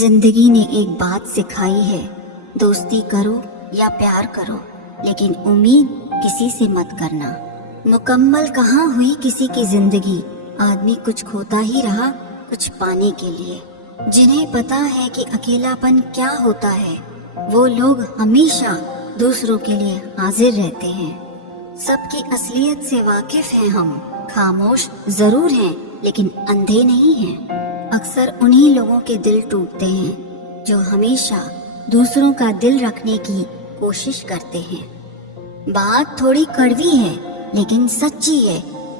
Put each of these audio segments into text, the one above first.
जिंदगी ने एक बात सिखाई है, दोस्ती करो या प्यार करो, लेकिन उम्मीद किसी से मत करना। मुकम्मल कहाँ हुई किसी की जिंदगी, आदमी कुछ खोता ही रहा कुछ पाने के लिए। जिन्हें पता है कि अकेलापन क्या होता है, वो लोग हमेशा दूसरों के लिए हाजिर रहते हैं। सबकी असलियत से वाकिफ हैं हम, खामोश जरूर हैं लेकिन अंधे नहीं हैं। अक्सर उन्हीं लोगों के दिल टूटते हैं जो हमेशा दूसरों का दिल रखने की कोशिश करते हैं। बात थोड़ी कड़वी है लेकिन सच्ची है।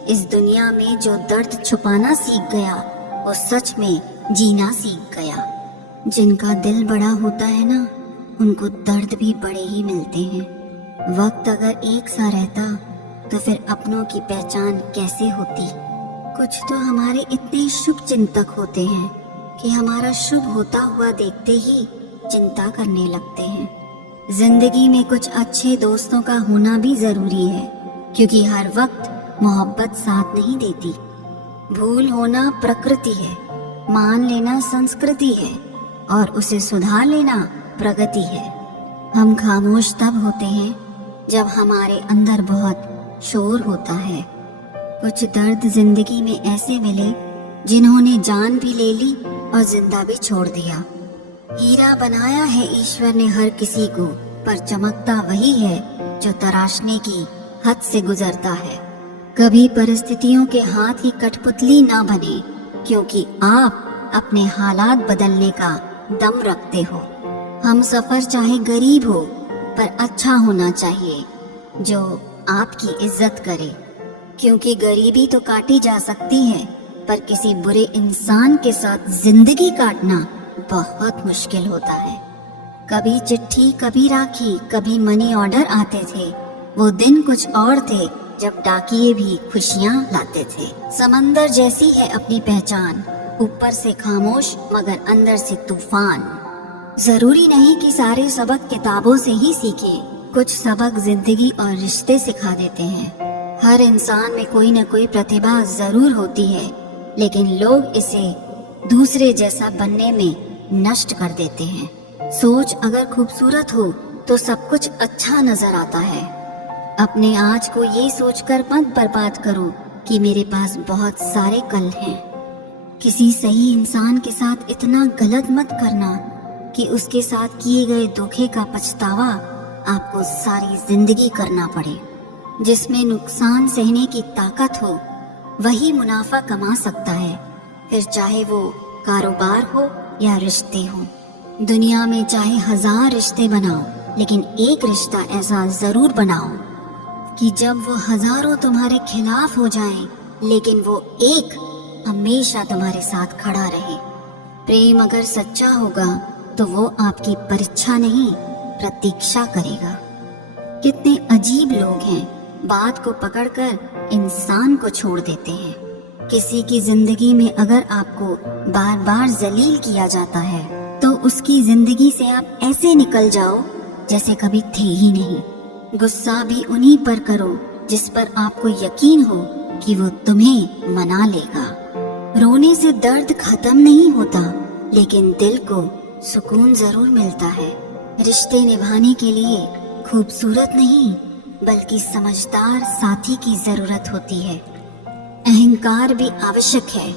इस दुनिया में जो दर्द छुपाना सीख गया, वो सच में जीना सीख गया। जिनका दिल बड़ा होता है ना, उनको दर्द भी बड़े ही मिलते हैं। वक्त अगर एक सा रहता तो फिर अपनों की पहचान कैसे होती। कुछ तो हमारे इतने शुभ चिंतक होते हैं कि हमारा शुभ होता हुआ देखते ही चिंता करने लगते हैं। जिंदगी में कुछ अच्छे दोस्तों का होना भी जरूरी है, क्योंकि हर वक्त मोहब्बत साथ नहीं देती। भूल होना प्रकृति है, मान लेना संस्कृति है और उसे सुधार लेना प्रगति है। हम खामोश तब होते हैं जब हमारे अंदर बहुत शोर होता है। कुछ दर्द जिंदगी में ऐसे मिले जिन्होंने जान भी ले ली और जिंदा भी छोड़ दिया। हीरा बनाया है ईश्वर ने हर किसी को, पर चमकता वही है जो तराशने की हद से गुजरता है। कभी परिस्थितियों के हाथ की कठपुतली ना बने, क्योंकि आप अपने हालात बदलने का दम रखते हो। हम सफर चाहे गरीब हो, पर अच्छा होना चाहिए जो आपकी इज्जत करे, क्योंकि गरीबी तो काटी जा सकती है, पर किसी बुरे इंसान के साथ जिंदगी काटना बहुत मुश्किल होता है। कभी चिट्ठी, कभी राखी, कभी मनी ऑर्डर आते थे। वो दिन कुछ और थे जब डाकिये भी खुशियाँ लाते थे। समंदर जैसी है अपनी पहचान, ऊपर से खामोश मगर अंदर से तूफान। जरूरी नहीं कि सारे सबक किताबों से ही सीखें, कुछ सबक जिंदगी और रिश्ते सिखा देते हैं। हर इंसान में कोई न कोई प्रतिभा जरूर होती है, लेकिन लोग इसे दूसरे जैसा बनने में नष्ट कर देते हैं। सोच अगर खूबसूरत हो तो सब कुछ अच्छा नजर आता है। अपने आज को ये सोचकर मत बर्बाद करो कि मेरे पास बहुत सारे कल हैं। किसी सही इंसान के साथ इतना गलत मत करना कि उसके साथ किए गए धोखे का पछतावा आपको सारी जिंदगी करना पड़े। जिसमें नुकसान सहने की ताकत हो, वही मुनाफा कमा सकता है, फिर चाहे वो कारोबार हो या रिश्ते हो। दुनिया में चाहे 1000 रिश्ते बनाओ, लेकिन एक रिश्ता ऐसा जरूर बनाओ कि जब वो हजारों तुम्हारे खिलाफ हो जाएं, लेकिन वो एक हमेशा तुम्हारे साथ खड़ा रहे। प्रेम अगर सच्चा होगा तो वो आपकी परीक्षा नहीं, प्रतीक्षा करेगा। कितने अजीब लोग हैं, बात को पकड़कर इंसान को छोड़ देते हैं। किसी की जिंदगी में अगर आपको बार बार जलील किया जाता है, तो उसकी जिंदगी से आप ऐसे निकल जाओ जैसे कभी थे ही नहीं। गुस्सा भी उन्हीं पर करो जिस पर आपको यकीन हो कि वो तुम्हें मना लेगा। रोने से दर्द खत्म नहीं होता, लेकिन दिल को सुकून जरूर मिलता है। रिश्ते निभाने के लिए खूबसूरत नहीं, बल्कि समझदार साथी की जरूरत होती है। अहंकार भी आवश्यक है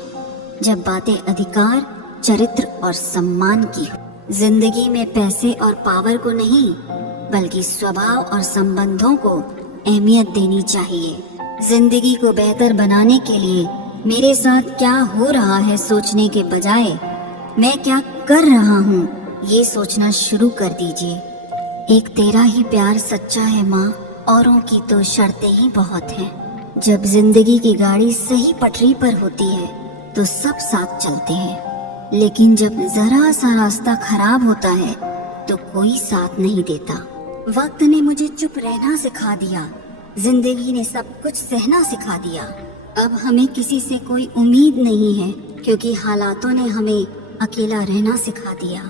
जब बातें अधिकार, चरित्र और सम्मान की हो। जिंदगी में पैसे और पावर को नहीं, बल्कि स्वभाव और संबंधों को अहमियत देनी चाहिए। जिंदगी को बेहतर बनाने के लिए मेरे साथ क्या हो रहा है सोचने के बजाय मैं क्या कर रहा हूँ, ये सोचना शुरू कर दीजिए। एक तेरा ही प्यार सच्चा है माँ, औरों की तो शर्तें ही बहुत हैं। जब जिंदगी की गाड़ी सही पटरी पर होती है तो सब साथ चलते हैं, लेकिन जब जरा सा रास्ता खराब होता है तो कोई साथ नहीं देता। वक्त ने मुझे चुप रहना सिखा दिया, जिंदगी ने सब कुछ सहना सिखा दिया। अब हमें किसी से कोई उम्मीद नहीं है, क्योंकि हालातों ने हमें अकेला रहना सिखा दिया।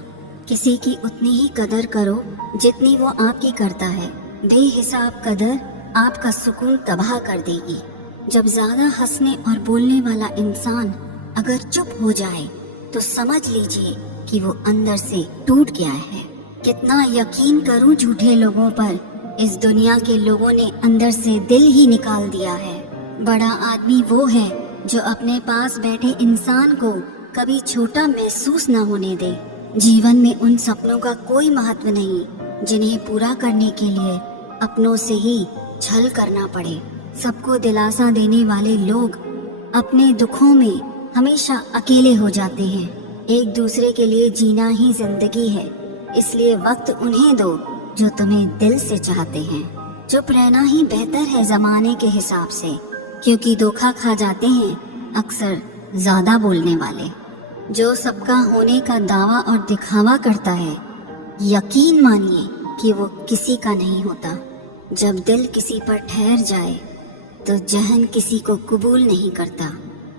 किसी की उतनी ही कदर करो जितनी वो आपकी करता है। बेहिसाब कदर आपका सुकून तबाह कर देगी। जब ज्यादा हंसने और बोलने वाला इंसान अगर चुप हो जाए तो समझ लीजिए कि वो अंदर से टूट गया है। कितना यकीन करूं झूठे लोगों पर, इस दुनिया के लोगों ने अंदर से दिल ही निकाल दिया है। बड़ा आदमी वो है जो अपने पास बैठे इंसान को कभी छोटा महसूस न होने दे। जीवन में उन सपनों का कोई महत्व नहीं जिन्हें पूरा करने के लिए अपनों से ही छल करना पड़े। सबको दिलासा देने वाले लोग अपने दुखों में हमेशा अकेले हो जाते हैं। एक दूसरे के लिए जीना ही जिंदगी है, इसलिए वक्त उन्हें दो जो तुम्हें दिल से चाहते हैं। चुप रहना ही बेहतर है जमाने के हिसाब से, क्योंकि धोखा खा जाते हैं अक्सर ज्यादा बोलने वाले। जो सबका होने का दावा और दिखावा करता है, यकीन मानिए कि वो किसी का नहीं होता। जब दिल किसी पर ठहर जाए तो जहन किसी को कबूल नहीं करता।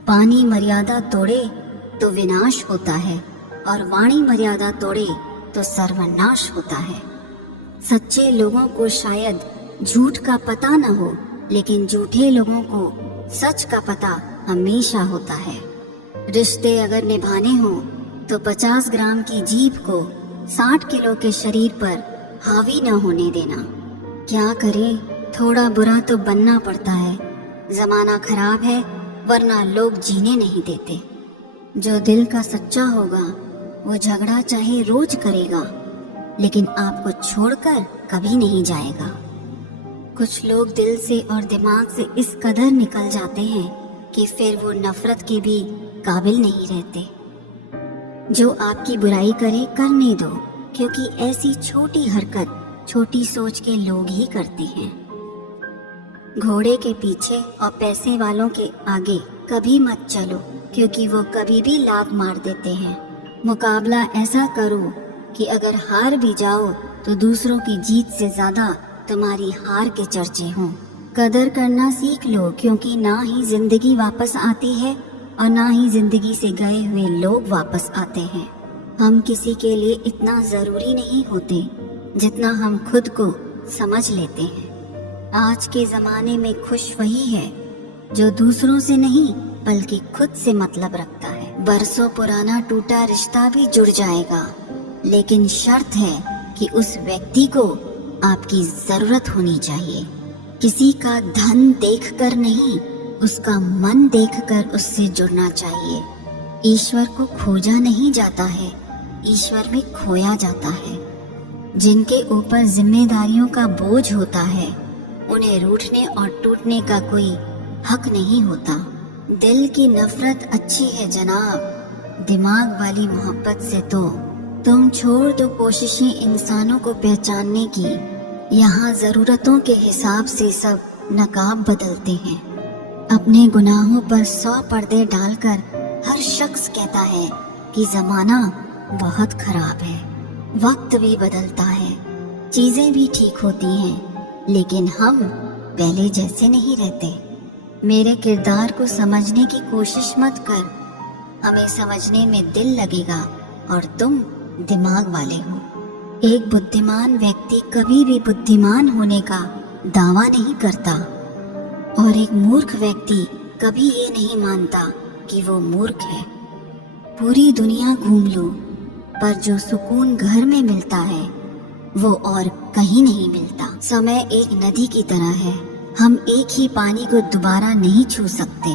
पानी मर्यादा तोड़े तो विनाश होता है, और वाणी मर्यादा तोड़े तो सर्वनाश होता है। सच्चे लोगों को शायद झूठ का पता न हो, लेकिन झूठे लोगों को सच का पता हमेशा होता है। रिश्ते अगर निभाने हो तो 50 ग्राम की जीभ को 60 किलो के शरीर पर हावी न होने देना। क्या करें, थोड़ा बुरा तो बनना पड़ता है। जमाना खराब है, वरना लोग जीने नहीं देते। जो दिल का सच्चा होगा वो झगड़ा चाहे रोज करेगा, लेकिन आपको छोड़कर कभी नहीं जाएगा। कुछ लोग दिल से और दिमाग से इस कदर निकल जाते हैं कि फिर वो नफरत के भी काबिल नहीं रहते। जो आपकी बुराई करे करने दो, क्योंकि ऐसी छोटी हरकत छोटी सोच के लोग ही करते हैं। घोड़े के पीछे और पैसे वालों के आगे कभी मत चलो, क्योंकि वो कभी भी लात मार देते हैं। मुकाबला ऐसा करो कि अगर हार भी जाओ तो दूसरों की जीत से ज्यादा तुम्हारी हार के चर्चे हों। कदर करना सीख लो, क्योंकि ना ही जिंदगी वापस आती है और ना ही जिंदगी से गए हुए लोग वापस आते हैं। हम किसी के लिए इतना जरूरी नहीं होते जितना हम खुद को समझ लेते हैं। आज के जमाने में खुश वही है जो दूसरों से नहीं बल्कि खुद से मतलब रखता है। बरसों पुराना टूटा रिश्ता भी जुड़ जाएगा, लेकिन शर्त है कि उस व्यक्ति को आपकी जरूरत होनी चाहिए। किसी का धन देखकर नहीं, उसका मन देखकर उससे जुड़ना चाहिए। ईश्वर को खोजा नहीं जाता है, ईश्वर में खोया जाता है। जिनके ऊपर जिम्मेदारियों का बोझ होता है, उन्हें रूठने और टूटने का कोई हक नहीं होता। दिल की नफरत अच्छी है जनाब, दिमाग वाली मोहब्बत से तो तुम छोड़ दो कोशिशें इंसानों को पहचानने की। यहाँ जरूरतों के हिसाब से सब नकाब बदलते हैं। अपने गुनाहों पर 100 पर्दे डालकर हर शख्स कहता है कि जमाना बहुत खराब है। वक्त भी बदलता है, चीजें भी ठीक होती हैं, लेकिन हम पहले जैसे नहीं रहते। मेरे किरदार को समझने की कोशिश मत कर, हमें समझने में दिल लगेगा और तुम दिमाग वाले हो। एक बुद्धिमान व्यक्ति कभी भी बुद्धिमान होने का दावा नहीं करता, और एक मूर्ख व्यक्ति कभी ये नहीं मानता कि वो मूर्ख है। पूरी दुनिया घूम लो, पर जो सुकून घर में मिलता है वो और कहीं नहीं मिलता। समय एक नदी की तरह है, हम एक ही पानी को दोबारा नहीं छू सकते,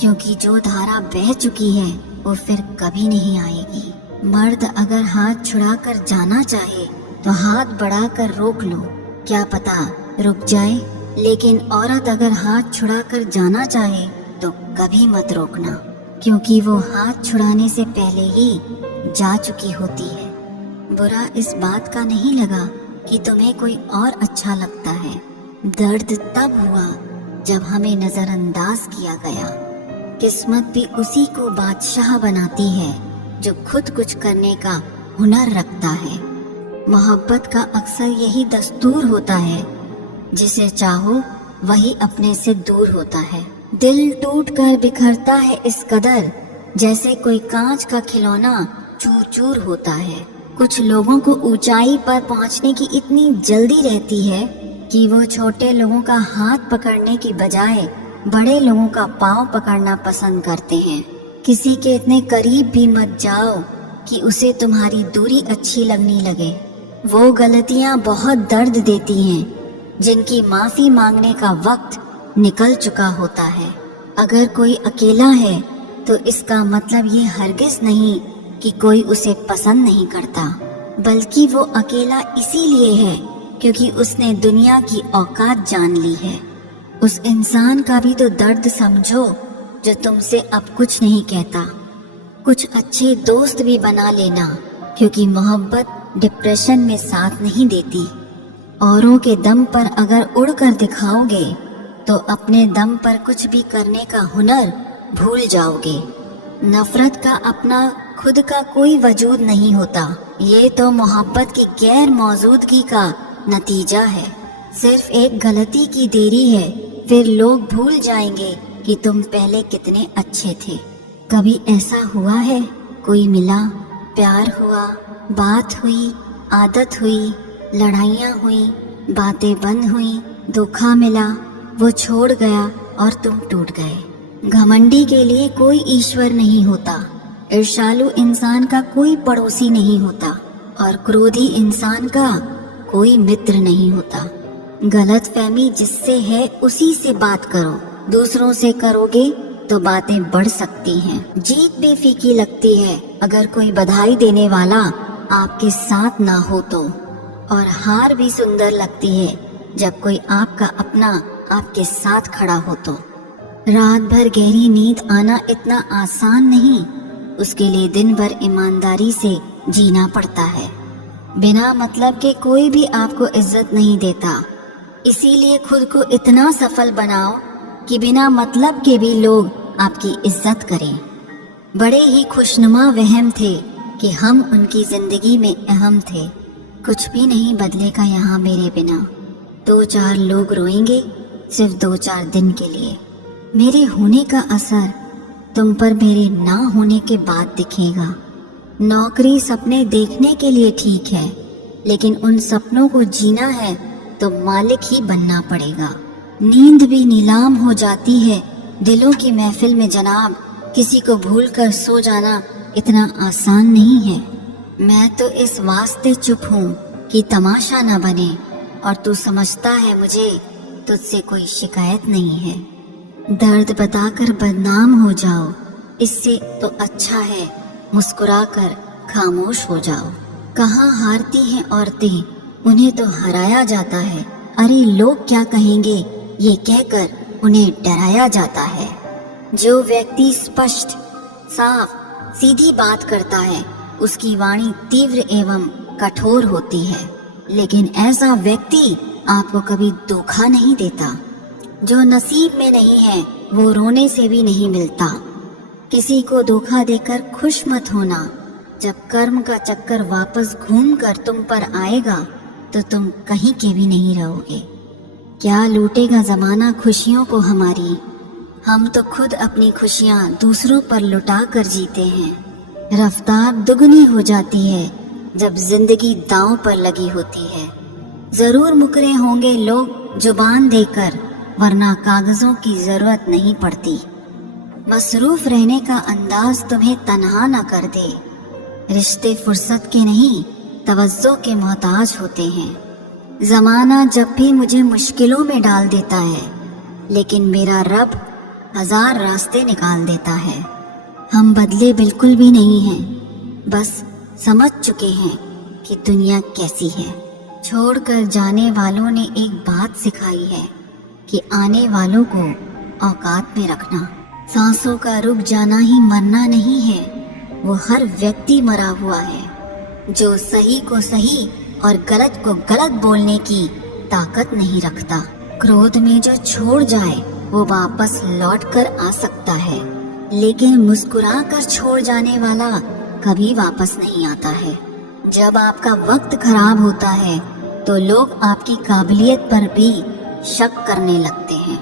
क्योंकि जो धारा बह चुकी है वो फिर कभी नहीं आएगी। मर्द अगर हाथ छुड़ाकर जाना चाहे तो हाथ बढ़ाकर रोक लो, क्या पता रुक जाए। लेकिन औरत अगर हाथ छुड़ाकर जाना चाहे तो कभी मत रोकना, क्योंकि वो हाथ छुड़ाने से पहले ही जा चुकी होती है। बुरा इस बात का नहीं लगा कि तुम्हें कोई और अच्छा लगता है। दर्द तब हुआ जब हमें नजरअंदाज किया गया। किस्मत भी उसी को बादशाह बनाती है जो खुद कुछ करने का हुनर रखता है। मोहब्बत का अक्सर यही दस्तूर होता है, जिसे चाहो वही अपने से दूर होता है। दिल टूट कर बिखरता है इस कदर, जैसे कोई कांच का खिलौना चूर चूर होता है। कुछ लोगों को ऊंचाई पर पहुंचने की इतनी जल्दी रहती है कि वो छोटे लोगों का हाथ पकड़ने की बजाय बड़े लोगों का पांव पकड़ना पसंद करते हैं। किसी के इतने करीब भी मत जाओ कि उसे तुम्हारी दूरी अच्छी लगने लगे। वो गलतियां बहुत दर्द देती हैं जिनकी माफ़ी मांगने का वक्त निकल चुका होता है। अगर कोई अकेला है तो इसका मतलब ये हरगिज़ नहीं कि कोई उसे पसंद नहीं करता, बल्कि वो अकेला इसीलिए है क्योंकि उसने दुनिया की औकात जान ली है। उस इंसान का भी तो दर्द समझो जो तुमसे अब कुछ नहीं कहता। कुछ अच्छे दोस्त भी बना लेना, क्योंकि मोहब्बत डिप्रेशन में साथ नहीं देती। औरों के दम पर अगर उड़कर दिखाओगे तो अपने दम पर कुछ भी करने का हुनर भूल जाओगे। नफरत का अपना खुद का कोई वजूद नहीं होता, ये तो मोहब्बत की गैर मौजूदगी का नतीजा है। सिर्फ एक गलती की देरी है, फिर लोग भूल जाएंगे कि तुम पहले कितने अच्छे थे। कभी ऐसा हुआ है कोई मिला, प्यार हुआ, बात हुई, आदत हुई, लड़ाइयाँ हुई, बातें बंद हुई, धोखा मिला, वो छोड़ गया और तुम टूट गए। घमंडी के लिए कोई ईश्वर नहीं होता, ईर्ष्यालु इंसान का कोई पड़ोसी नहीं होता और क्रोधी इंसान का कोई मित्र नहीं होता। गलतफहमी जिससे है उसी से बात करो, दूसरों से करोगे तो बातें बढ़ सकती हैं। जीत भी फीकी लगती है अगर कोई बधाई देने वाला आपके साथ ना हो तो, और हार भी सुंदर लगती है जब कोई आपका अपना आपके साथ खड़ा हो तो। रात भर गहरी नींद आना इतना आसान नहीं, उसके लिए दिन भर ईमानदारी से जीना पड़ता है। बिना मतलब के कोई भी आपको इज्जत नहीं देता, इसीलिए खुद को इतना सफल बनाओ कि बिना मतलब के भी लोग आपकी इज्जत करें। बड़े ही खुशनुमा वहम थे कि हम उनकी जिंदगी में अहम थे। कुछ भी नहीं बदलेगा यहाँ मेरे बिना, 2-4 लोग रोएंगे सिर्फ 2-4 दिन के लिए। मेरे होने का असर तुम पर मेरे ना होने के बाद दिखेगा। नौकरी सपने देखने के लिए ठीक है, लेकिन उन सपनों को जीना है तो मालिक ही बनना पड़ेगा। नींद भी नीलाम हो जाती है दिलों की महफिल में जनाब, किसी को भूल कर सो जाना इतना आसान नहीं है। मैं तो इस वास्ते चुप हूँ कि तमाशा न बने, और तू समझता है मुझे तुझसे कोई शिकायत नहीं है। दर्द बताकर बदनाम हो जाओ, इससे तो अच्छा है मुस्कुराकर खामोश हो जाओ। कहाँ हारती हैं औरतें, उन्हें तो हराया जाता है। अरे लोग क्या कहेंगे ये कहकर उन्हें डराया जाता है। जो व्यक्ति स्पष्ट, साफ, सीधी बात करता है उसकी वाणी तीव्र एवं कठोर होती है, लेकिन ऐसा व्यक्ति आपको कभी धोखा नहीं देता। जो नसीब में नहीं है वो रोने से भी नहीं मिलता। किसी को धोखा देकर खुश मत होना, जब कर्म का चक्कर वापस घूम कर तुम पर आएगा तो तुम कहीं के भी नहीं रहोगे। क्या लूटेगा जमाना खुशियों को हमारी, हम तो खुद अपनी खुशियाँ दूसरों पर लुटा कर जीते हैं। रफ्तार दुगनी हो जाती है जब जिंदगी दांव पर लगी होती है। जरूर मुकरे होंगे लोग जुबान देकर, वरना कागजों की जरूरत नहीं पड़ती। मसरूफ रहने का अंदाज तुम्हें तन्हा न कर दे। रिश्ते फुर्सत के नहीं तवज्जो के मोहताज होते हैं। जमाना जब भी मुझे मुश्किलों में डाल देता है, लेकिन मेरा रब 1000 रास्ते निकाल देता है। हम बदले बिल्कुल भी नहीं हैं, बस समझ चुके हैं कि दुनिया कैसी है। छोड़कर जाने वालों ने एक बात सिखाई है कि आने वालों को औकात में रखना। सांसों का रुक जाना ही मरना नहीं है, वो हर व्यक्ति मरा हुआ है जो सही को सही और गलत को गलत बोलने की ताकत नहीं रखता। क्रोध में जो छोड़ जाए वो वापस लौट कर आ सकता है, लेकिन मुस्कुरा कर छोड़ जाने वाला कभी वापस नहीं आता है। जब आपका वक्त खराब होता है तो लोग आपकी काबिलियत पर भी शक करने लगते हैं।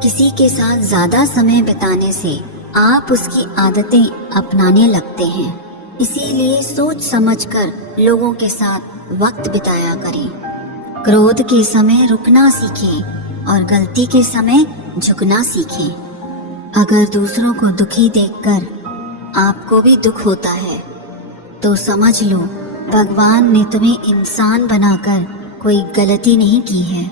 किसी के साथ ज्यादा समय बिताने से आप उसकी आदतें अपनाने लगते हैं, इसीलिए सोच समझकर लोगों के साथ वक्त बिताया करें। क्रोध के समय रुकना सीखें और गलती के समय झुकना सीखें। अगर दूसरों को दुखी देखकर आपको भी दुख होता है तो समझ लो भगवान ने तुम्हें इंसान बनाकर कोई गलती नहीं की है।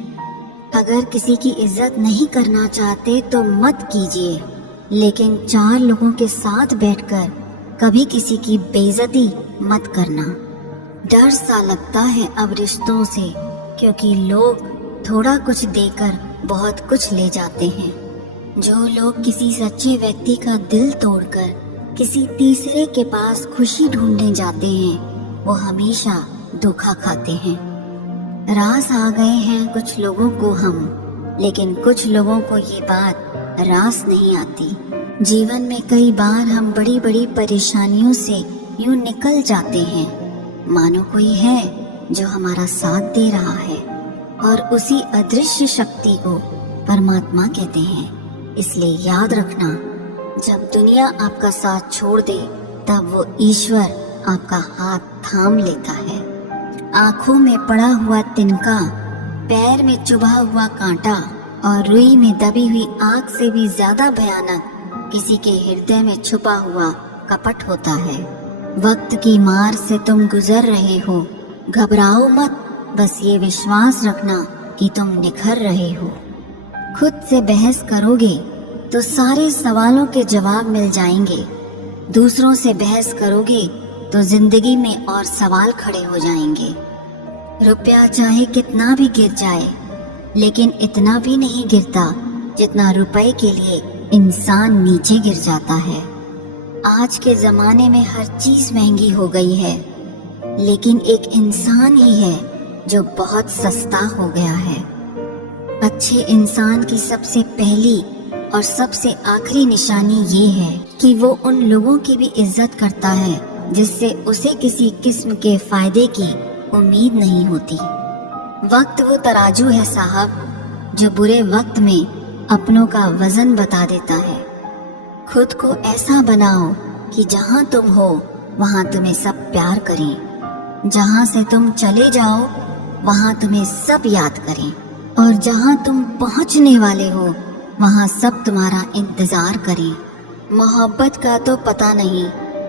अगर किसी की इज्जत नहीं करना चाहते तो मत कीजिए, लेकिन 4 लोगों के साथ बैठकर कभी किसी की बेइज्जती मत करना। डर सा लगता है अब रिश्तों से, क्योंकि लोग थोड़ा कुछ देकर बहुत कुछ ले जाते हैं। जो लोग किसी सच्चे व्यक्ति का दिल तोड़कर किसी तीसरे के पास खुशी ढूंढने जाते हैं, वो हमेशा धोखा खाते हैं। रास आ गए हैं कुछ लोगों को हम, लेकिन कुछ लोगों को ये बात रास नहीं आती। जीवन में कई बार हम बड़ी बड़ी परेशानियों से यूं निकल जाते हैं, मानो कोई है जो हमारा साथ दे रहा है, और उसी अदृश्य शक्ति को परमात्मा कहते हैं। इसलिए याद रखना, जब दुनिया आपका साथ छोड़ दे तब वो ईश्वर आपका हाथ थाम लेता है। आंखों में पड़ा हुआ तिनका, पैर में चुभा हुआ कांटा और रुई में दबी हुई आग से भी ज्यादा भयानक किसी के हृदय में छुपा हुआ कपट होता है। वक्त की मार से तुम गुजर रहे हो, घबराओ मत, बस ये विश्वास रखना कि तुम निखर रहे हो। खुद से बहस करोगे तो सारे सवालों के जवाब मिल जाएंगे। दूसरों से बहस करोगे तो जिंदगी में और सवाल खड़े हो जाएंगे। रुपया चाहे कितना भी गिर जाए, लेकिन इतना भी नहीं गिरता जितना रुपए के लिए इंसान नीचे गिर जाता है। आज के ज़माने में हर चीज़ महंगी हो गई है, लेकिन एक इंसान ही है जो बहुत सस्ता हो गया है। अच्छे इंसान की सबसे पहली और सबसे आखिरी निशानी ये है कि वो उन लोगों की भी इज्जत करता है जिससे उसे किसी किस्म के फायदे की उम्मीद नहीं होती। वक्त वो तराजू है साहब, जो बुरे वक्त में अपनों का वजन बता देता है। खुद को ऐसा बनाओ कि जहाँ तुम हो वहाँ तुम्हें सब प्यार करें, जहाँ से तुम चले जाओ वहाँ तुम्हें सब याद करें, और जहाँ तुम पहुँचने वाले हो वहाँ सब तुम्हारा इंतजार करें। मोहब्बत का तो पता नहीं,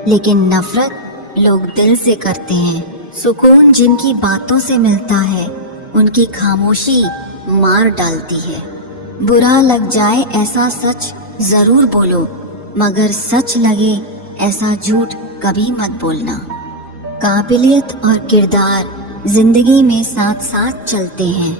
लेकिन नफरत लोग दिल से करते हैं। सुकून जिनकी बातों से मिलता है, उनकी खामोशी मार डालती है। बुरा लग जाए ऐसा सच जरूर बोलो, मगर सच लगे ऐसा झूठ कभी मत बोलना। काबिलियत और किरदार जिंदगी में साथ साथ चलते हैं।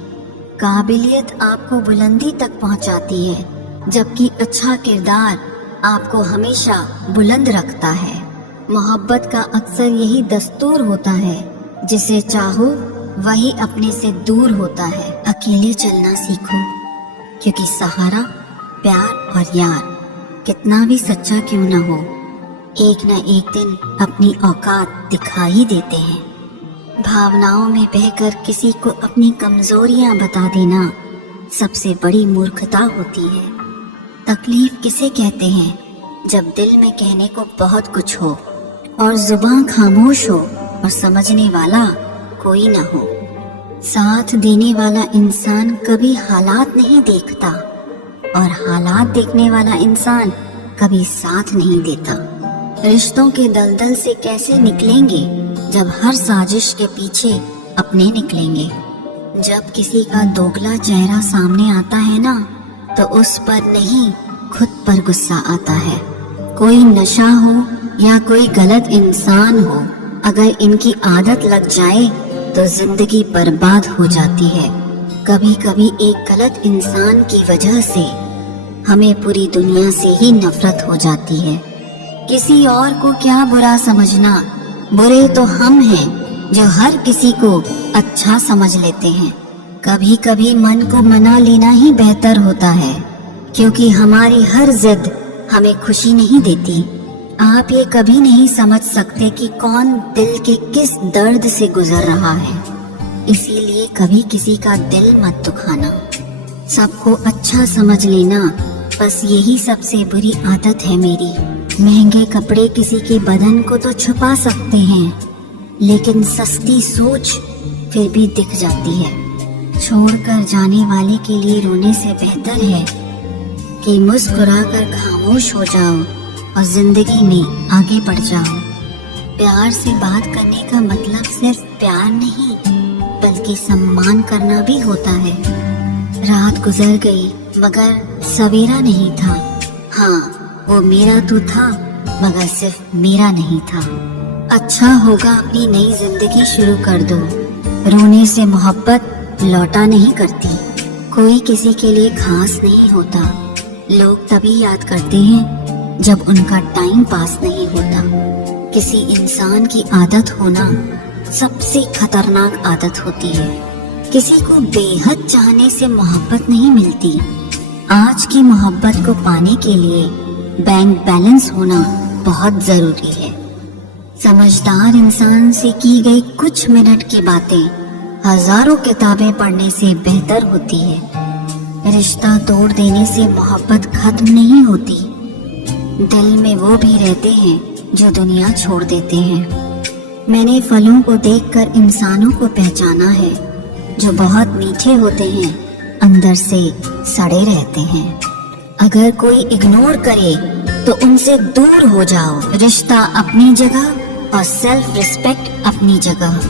काबिलियत आपको बुलंदी तक पहुंचाती है, जबकि अच्छा किरदार आपको हमेशा बुलंद रखता है। मोहब्बत का अक्सर यही दस्तूर होता है, जिसे चाहो वही अपने से दूर होता है। अकेले चलना सीखो, क्योंकि सहारा, प्यार और यार कितना भी सच्चा क्यों न हो, एक न एक दिन अपनी औकात दिखा ही देते हैं। भावनाओं में बहकर किसी को अपनी कमजोरियां बता देना सबसे बड़ी मूर्खता होती है। तकलीफ किसे कहते हैं? जब दिल में कहने को बहुत कुछ हो और जुबान खामोश हो और समझने वाला कोई ना हो। साथ देने वाला इंसान कभी हालात नहीं देखता, और हालात देखने वाला इंसान कभी साथ नहीं देता। रिश्तों के दलदल से कैसे निकलेंगे जब हर साजिश के पीछे अपने निकलेंगे। जब किसी का दोगला चेहरा सामने आता है ना, तो उस पर नहीं खुद पर गुस्सा आता है। कोई नशा हो या कोई गलत इंसान हो, अगर इनकी आदत लग जाए तो जिंदगी बर्बाद हो जाती है। कभी कभी एक गलत इंसान की वजह से हमें पूरी दुनिया से ही नफरत हो जाती है। किसी और को क्या बुरा समझना, बुरे तो हम हैं जो हर किसी को अच्छा समझ लेते हैं। कभी कभी मन को मना लेना ही बेहतर होता है, क्योंकि हमारी हर जिद हमें खुशी नहीं देती। आप ये कभी नहीं समझ सकते कि कौन दिल के किस दर्द से गुजर रहा है, इसीलिए कभी किसी का दिल मत दुखाना। सबको अच्छा समझ लेना, बस यही सबसे बुरी आदत है मेरी। महंगे कपड़े किसी के बदन को तो छुपा सकते हैं, लेकिन सस्ती सोच फिर भी दिख जाती है। छोड़कर जाने वाले के लिए रोने से बेहतर है कि मुस्कुराकर खामोश हो जाओ और जिंदगी में आगे बढ़ जाओ। प्यार से बात करने का मतलब सिर्फ प्यार नहीं बल्कि सम्मान करना भी होता है। रात गुजर गई मगर सवेरा नहीं था। हाँ, वो मेरा तो था मगर सिर्फ मेरा नहीं था। अच्छा होगा अपनी नई जिंदगी शुरू कर दो। रोने से मोहब्बत लौटा नहीं करती। कोई किसी के लिए खास नहीं होता। लोग तभी याद करते हैं जब उनका टाइम पास नहीं होता। किसी इंसान की आदत होना सबसे खतरनाक आदत होती है। किसी को बेहद चाहने से मोहब्बत नहीं मिलती। आज की मोहब्बत को पाने के लिए बैंक बैलेंस होना बहुत जरूरी है। समझदार इंसान से की गई कुछ मिनट की बातें हजारों किताबें पढ़ने से बेहतर होती है। रिश्ता तोड़ देने से मोहब्बत खत्म नहीं होती। दिल में वो भी रहते हैं जो दुनिया छोड़ देते हैं। मैंने फलों को देखकर इंसानों को पहचाना है जो बहुत मीठे होते हैं, अंदर से सड़े रहते हैं। अगर कोई इग्नोर करे तो उनसे दूर हो जाओ। रिश्ता अपनी जगह और सेल्फ रिस्पेक्ट अपनी जगह।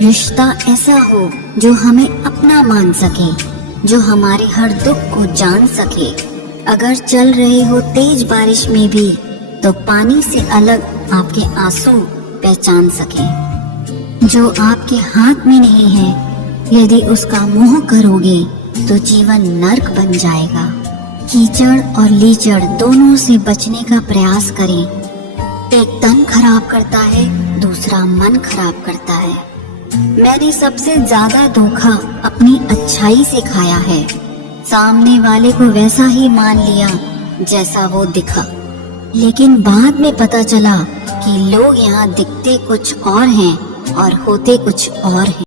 रिश्ता ऐसा हो जो हमें अपना मान सके, जो हमारे हर दुख को जान सके। अगर चल रहे हो तेज बारिश में भी तो पानी से अलग आपके आंसू पहचान सके। जो आपके हाथ में नहीं है, यदि उसका मोह करोगे तो जीवन नर्क बन जाएगा। कीचड़ और लीचड़ दोनों से बचने का प्रयास करें। एक तन खराब करता है, दूसरा मन खराब करता है। मैंने सबसे ज्यादा धोखा अपनी अच्छाई से खाया है। सामने वाले को वैसा ही मान लिया जैसा वो दिखा, लेकिन बाद में पता चला कि लोग यहाँ दिखते कुछ और हैं और होते कुछ और हैं।